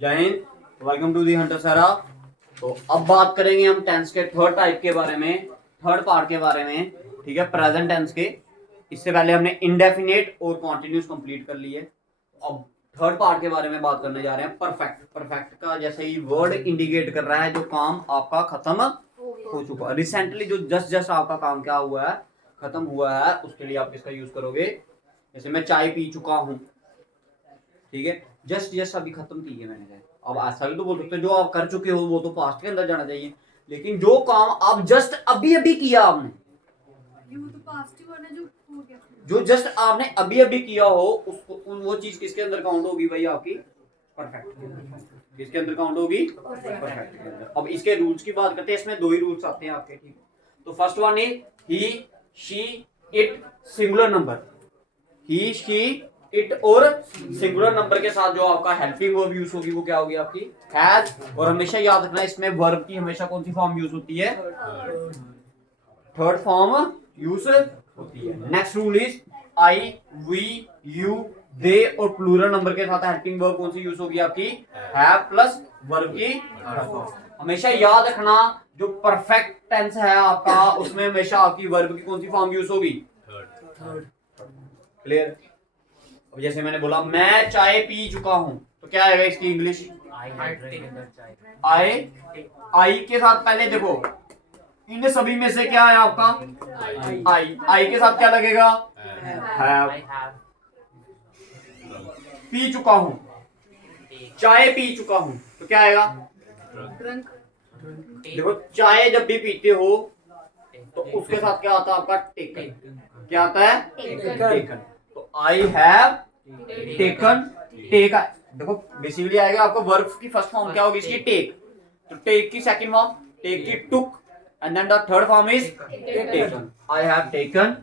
जय Hind, welcome to the hunter सारा। तो अब बात करेंगे हम टेंस के थर्ड टाइप के बारे में, थर्ड पार्ट के बारे में। ठीक है, प्रेजेंट टेंस के। इससे पहले हमने इंडेफिनेट और कॉन्टिन्यूस कंप्लीट कर लिए। अब थर्ड पार्ट के बारे में बात करने जा रहे हैं, परफेक्ट। परफेक्ट का जैसे ही वर्ड इंडिकेट कर रहा है जो काम आपका खत्म हो चुका है, रिसेंटली जो जस्ट आपका काम क्या हुआ है, खत्म हुआ है, उसके लिए आप किसका यूज करोगे। जैसे मैं चाय पी चुका हूं, ठीक है, जस्ट अभी खत्म की है मैंने। अब ऐसा भी तो बोल सकते हो जो आप कर चुके हो वो तो पास्ट के अंदर जाना चाहिए, लेकिन जो काम आप जस्ट अभी अभी किया आपने, वो तो पास्ट ही वाला जो हो गया, जो जस्ट आपने अभी अभी किया हो, उसको वो चीज किसके अंदर काउंट होगी भाई, आपकी परफेक्ट के अंदर। किसके अंदर काउंट होगी, परफेक्ट के अंदर। अब इसके रूल्स की बात करते हैं, इसमें दो ही रूल्स आते हैं आपके, ठीक। तो first one is he, she, it, singular number. He, she, it और सिंगुलर नंबर के साथ जो आपका हेल्पिंग वर्ब यूज होगी वो क्या होगी, आपकी हैज। और हमेशा याद रखना इसमें वर्ब की हमेशा कौन सी फॉर्म यूज होती है, थर्ड फॉर्म यूज होती है। Next rule is I, we, you, they और प्लूरल नंबर के साथ हेल्पिंग वर्ब कौन सी यूज होगी, आपकी हैव प्लस वर्ब की थर्ड फॉर्म। हमेशा याद रखना जो परफेक्ट टेंस है आपका, उसमें हमेशा आपकी वर्ब की कौन सी फॉर्म यूज होगी, थर्ड। क्लियर। अब जैसे मैंने बोला मैं चाय पी चुका हूं, तो क्या आएगा इसकी इंग्लिश, आई। आई के साथ पहले देखो, इन सभी में से क्या है आपका, आई के साथ क्या लगेगा, हैव। पी चुका हूं, चाय पी चुका हूं, तो क्या आएगा, ड्रंक। देखो चाय जब भी पीते हो तो उसके साथ क्या आता है आपका, टेकन। क्या आता है, टेकन। तो आई हैव टेकन, टेक। देखो बेसिकली आएगा आपको वर्ब की फर्स्ट फॉर्म क्या होगी इसकी, टेक। तो टेक की सेकंड फॉर्म, टेक की took, and then the third form is taken. I have taken.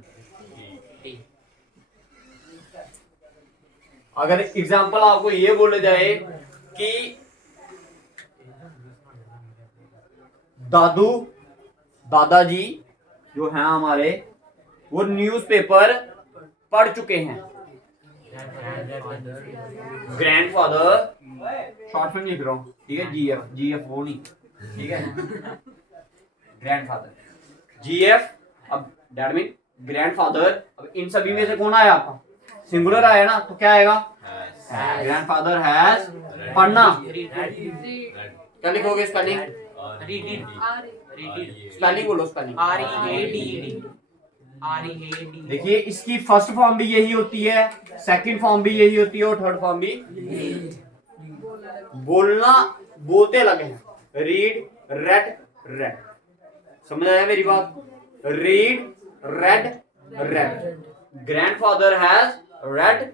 अगर एग्जांपल आपको ये बोले जाए कि दादू, दादाजी जो हैं हमारे, वो न्यूज़पेपर पढ़ चुके हैं। ग्रैंडफादर, शॉर्ट में लिख रहा हूँ, ठीक है, जीएफ, जीएफ वो नहीं, ठीक है, ग्रैंडफादर, जीएफ। अब दैट मीन ग्रैंडफादर। अब इन सभी में से कौन आया आपका, सिंगुलर आया ना, तो क्या आएगा, ग्रैंडफादर हैज। पढ़ना क्या लिखोगे, स्पेलिंग, स्पेलिंग बोलो, स्पेलिंग। देखिए इसकी फर्स्ट फॉर्म भी यही होती है, सेकंड फॉर्म भी यही होती है और थर्ड फॉर्म भी। बोलना, बोलते लगे हैं, रीड, रेड, रेड। समझ आया मेरी बात, read, red, red. Grandfather has red.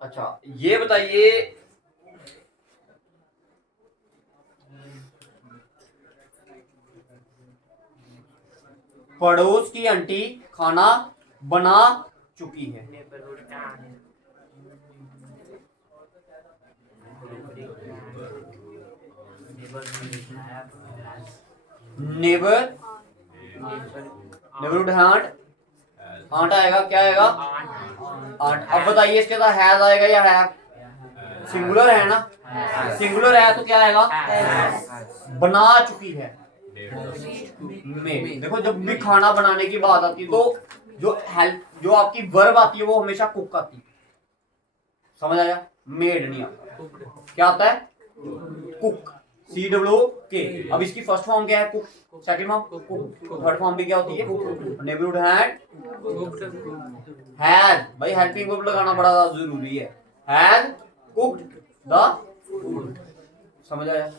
अच्छा ये बताइए, पड़ोस की आंटी खाना बना चुकी है। नेबर, नेबरहुड हांट, हांट आएगा, क्या आएगा, आंट। अब बताइए इसके साथ हैज आएगा या हैव, सिंगुलर है ना, सिंगुलर है तो क्या आएगा, बना चुकी है में। देखो जब भी खाना बनाने की बात आती है तो जो हेल्प, जो आपकी वर्ब आती है वो हमेशा कुक आती है। समझ आया, मेड नहीं आता। क्या आता है, कुक, CWK। अब इसकी फर्स्ट फॉर्म क्या है, cook, second form cook, third form भी क्या होती है, नेबरहुड हैड, हैड। भाई हेल्पिंग वर्ब लगाना बड़ा जरूरी है, हैड कुक्ड द फूड। समझ आया,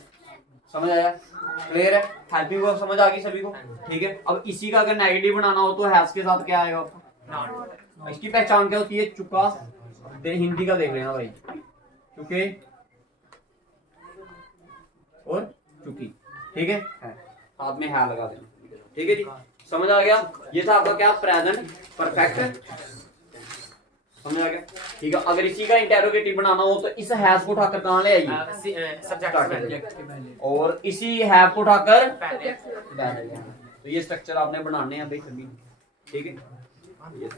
समझ आया, क्लियर है, हेल्पिंग वर्ब समझ आ गई सभी को, ठीक है। अब इसी का अगर नेगेटिव बनाना हो तो हैज के साथ क्या आएगा आपको, इसकी पहचान क्या होती है, चुका। हिंदी का देख लेना भाई, चुके और चुकी, ठीक है, साथ में है लगा देना, ठीक है जी। समझ आ गया, ये था आपका क्या, प्रेजेंट परफेक्ट। समझ आ गया, ठीक है। अगर इसी का इंटेरोगेटिव बनाना हो तो इस हैज को उठाकर कहां ले आइए, सब्जेक्ट, और इसी हैव को उठाकर, तो ये स्ट्रक्चर आपने बनाने हैं भाई सभी, ठीक है। ये